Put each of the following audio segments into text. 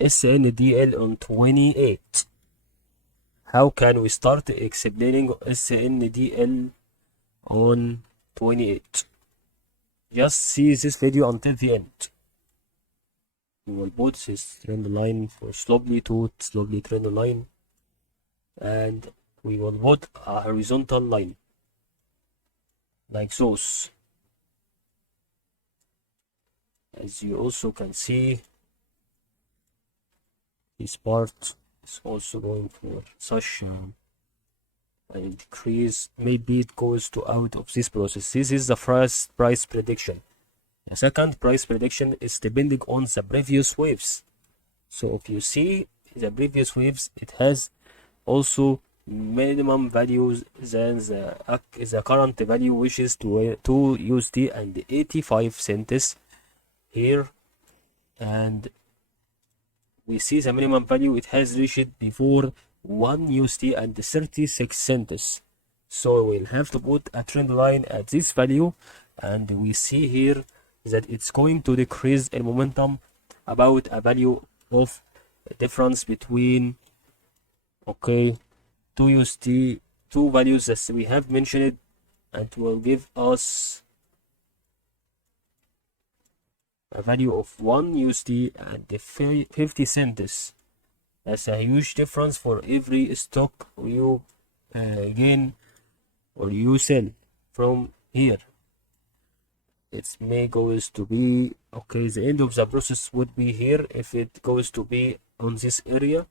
SNDL on 28. How can we start explaining SNDL on 28? Just see this video until the end. We will put this trend line for slowly to slowly trend line, and we will put a horizontal line like those. As you also can see, this part is also going for such an increase. Maybe it goes to out of this process. This is the first price prediction. The second price prediction is depending on the previous waves. So if you see the previous waves, it has also minimum values than the current value, which is 2 USD and 85 cents here, and we see the minimum value it has reached before 1 USD and 36 cents. So we'll have to put a trend line at this value, and we see here that it's going to decrease in momentum about a value of difference between, okay, 2 USD, two values that we have mentioned, and will give us a value of 1 USD and 50 cents. That's a huge difference for every stock you gain or you sell from here. It may goes to be, okay, the end of the process would be here if it goes to be on this area.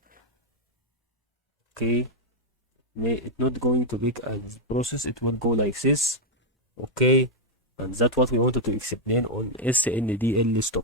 Okay, it not going to be a process, it would go like this. Okay, and that's what we wanted to explain on SNDL stock.